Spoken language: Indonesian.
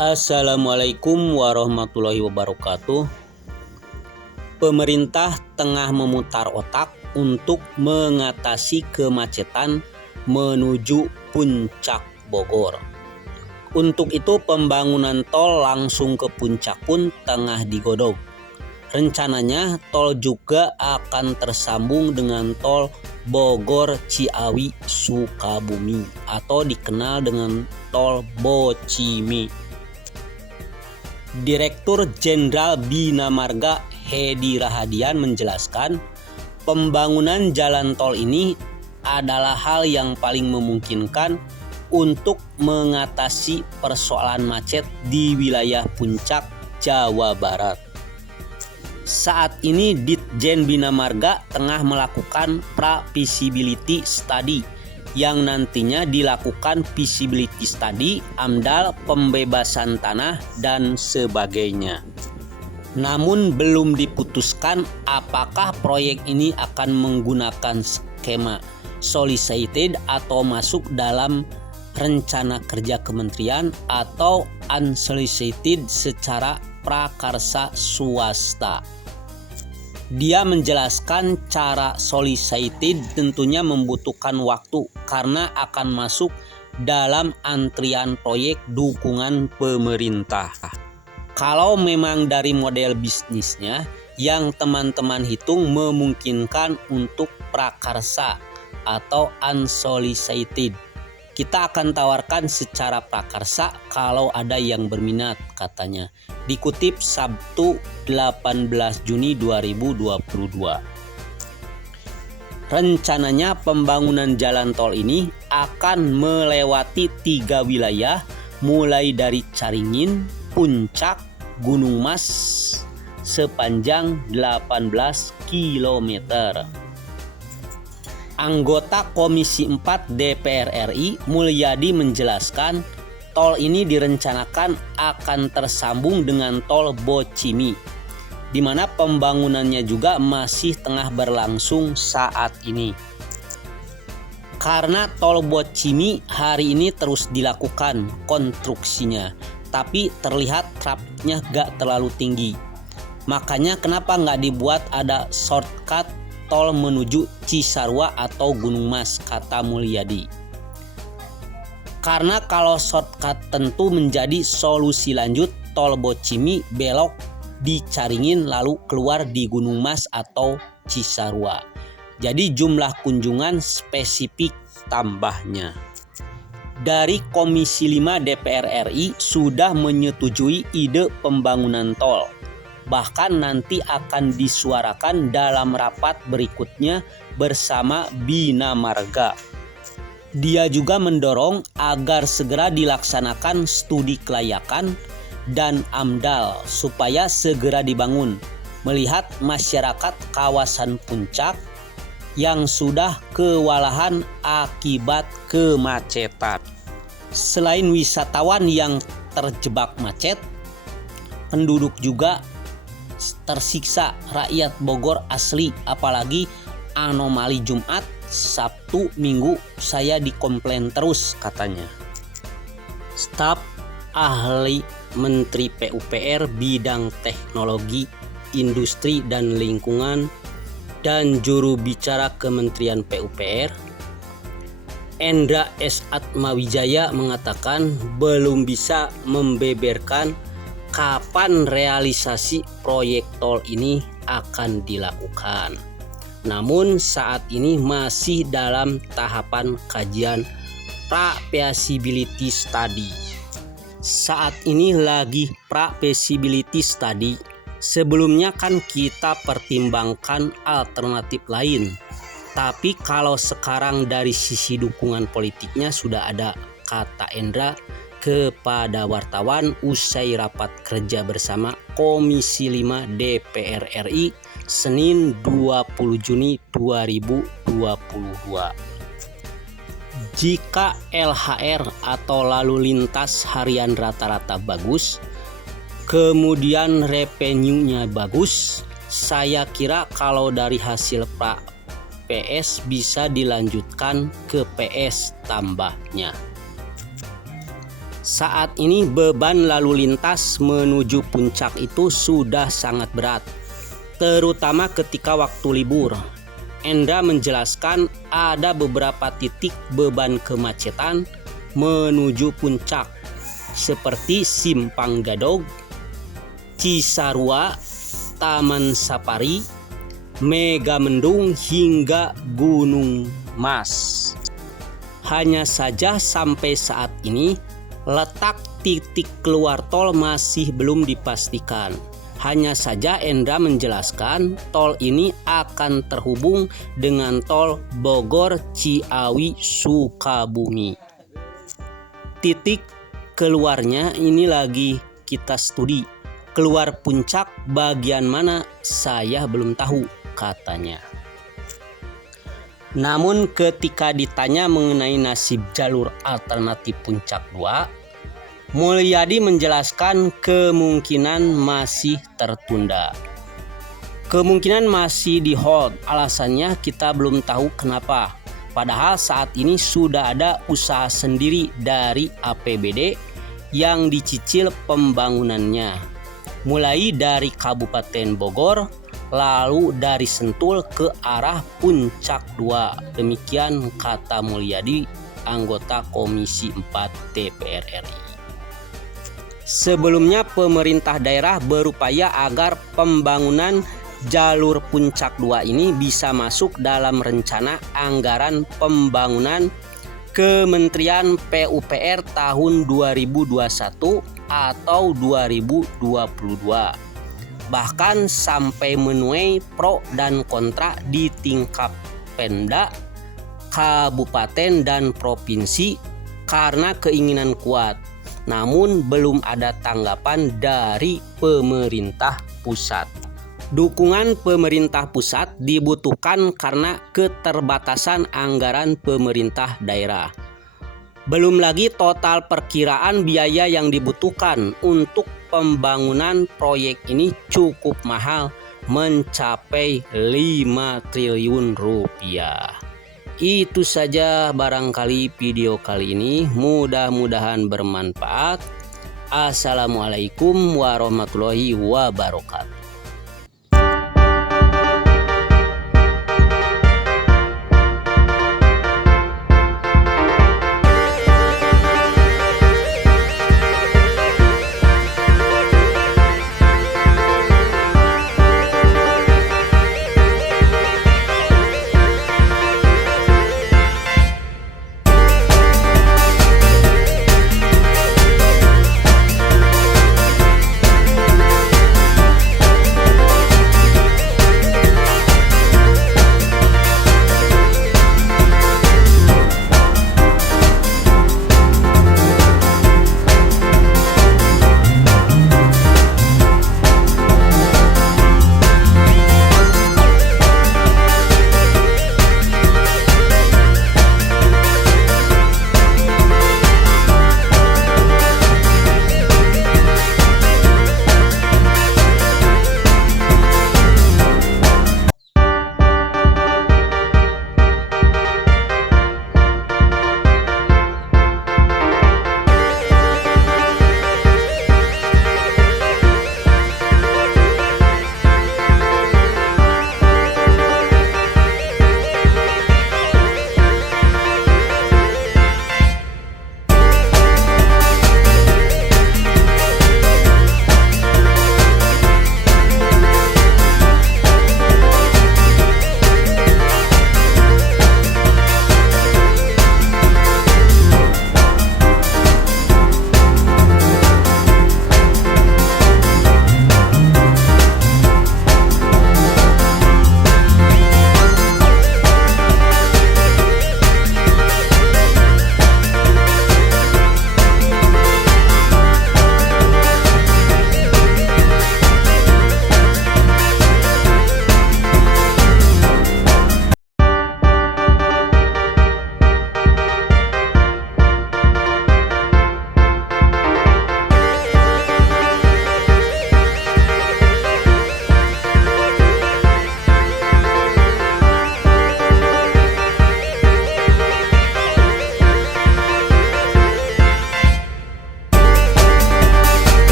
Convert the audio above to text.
Assalamualaikum warahmatullahi wabarakatuh. Pemerintah tengah memutar otak untuk mengatasi kemacetan menuju Puncak Bogor. Untuk itu pembangunan tol langsung ke Puncak pun tengah digodok. Rencananya tol juga akan tersambung dengan tol Bogor Ciawi Sukabumi atau dikenal dengan tol Bocimi. Direktur Jenderal Bina Marga Hedi Rahadian menjelaskan, pembangunan jalan tol ini adalah hal yang paling memungkinkan untuk mengatasi persoalan macet di wilayah Puncak, Jawa Barat. Saat ini Ditjen Bina Marga tengah melakukan pra-feasibility study yang nantinya dilakukan feasibility study, AMDAL, pembebasan tanah, dan sebagainya. Namun belum diputuskan apakah proyek ini akan menggunakan skema solicited atau masuk dalam rencana kerja kementerian atau unsolicited secara prakarsa swasta. Dia menjelaskan cara solicited tentunya membutuhkan waktu karena akan masuk dalam antrian proyek dukungan pemerintah. Kalau memang dari model bisnisnya yang teman-teman hitung memungkinkan untuk prakarsa atau unsolicited, kita akan tawarkan secara prakarsa kalau ada yang berminat, katanya. Dikutip Sabtu 18 Juni 2022. Rencananya pembangunan jalan tol ini akan melewati 3 wilayah mulai dari Caringin, Puncak, Gunung Mas sepanjang 18 km. Anggota Komisi 4 DPR RI Mulyadi menjelaskan, tol ini direncanakan akan tersambung dengan tol Bocimi, di mana pembangunannya juga masih tengah berlangsung saat ini. Karena tol Bocimi hari ini terus dilakukan konstruksinya, tapi terlihat trafficnya gak terlalu tinggi. Makanya kenapa gak dibuat ada shortcut tol menuju Cisarua atau Gunung Mas, kata Mulyadi. Karena kalau shortcut tentu menjadi solusi lanjut tol Bocimi belok di Caringin lalu keluar di Gunung Mas atau Cisarua. Jadi jumlah kunjungan spesifik tambahnya. Dari Komisi 5 DPR RI sudah menyetujui ide pembangunan tol. Bahkan nanti akan disuarakan dalam rapat berikutnya bersama Bina Marga. Dia juga mendorong agar segera dilaksanakan studi kelayakan dan AMDAL supaya segera dibangun, melihat masyarakat kawasan Puncak yang sudah kewalahan akibat kemacetan. Selain wisatawan yang terjebak macet, penduduk juga tersiksa, rakyat Bogor asli, apalagi anomali Jumat, Sabtu, Minggu saya dikomplain terus, katanya. Staf ahli Menteri PUPR bidang teknologi, industri dan lingkungan dan juru bicara Kementerian PUPR Endra S. Atmawijaya mengatakan belum bisa membeberkan kapan realisasi proyek tol ini akan dilakukan. Namun saat ini masih dalam tahapan kajian pra-feasibility study. Saat ini lagi pra-feasibility study. Sebelumnya kan kita pertimbangkan alternatif lain. Tapi kalau sekarang dari sisi dukungan politiknya sudah ada, kata Endra kepada wartawan usai rapat kerja bersama Komisi 5 DPR RI Senin 20 Juni 2022. Jika LHR atau lalu lintas harian rata-rata bagus, kemudian revenue-nya bagus, saya kira kalau dari hasil PS bisa dilanjutkan ke PS tambahnya. Saat ini beban lalu lintas menuju puncak itu sudah sangat berat, terutama ketika waktu libur. Endra menjelaskan ada beberapa titik beban kemacetan menuju puncak seperti Simpang Gadog, Cisarua, Taman Safari, Megamendung hingga Gunung Mas. Hanya saja sampai saat ini letak titik keluar tol masih belum dipastikan. Hanya saja Endra menjelaskan tol ini akan terhubung dengan tol Bogor Ciawi Sukabumi. Titik keluarnya ini lagi kita studi. Keluar puncak bagian mana saya belum tahu, katanya. Namun ketika ditanya mengenai nasib jalur alternatif puncak 2, Mulyadi menjelaskan kemungkinan masih tertunda. Kemungkinan masih di hold, alasannya kita belum tahu kenapa. Padahal saat ini sudah ada usaha sendiri dari APBD yang dicicil pembangunannya. Mulai dari Kabupaten Bogor, lalu dari Sentul ke arah Puncak 2. Demikian kata Mulyadi, anggota Komisi 4 DPR RI. Sebelumnya pemerintah daerah berupaya agar pembangunan jalur Puncak 2 ini bisa masuk dalam rencana anggaran pembangunan Kementerian PUPR tahun 2021 atau 2022. Bahkan sampai menuai pro dan kontra di tingkat Pemda, kabupaten dan provinsi karena keinginan kuat. Namun belum ada tanggapan dari pemerintah pusat. Dukungan pemerintah pusat dibutuhkan karena keterbatasan anggaran pemerintah daerah. Belum lagi total perkiraan biaya yang dibutuhkan untuk pembangunan proyek ini cukup mahal, mencapai 5 triliun rupiah. Itu saja barangkali video kali ini, mudah-mudahan bermanfaat. Assalamualaikum warahmatullahi wabarakatuh.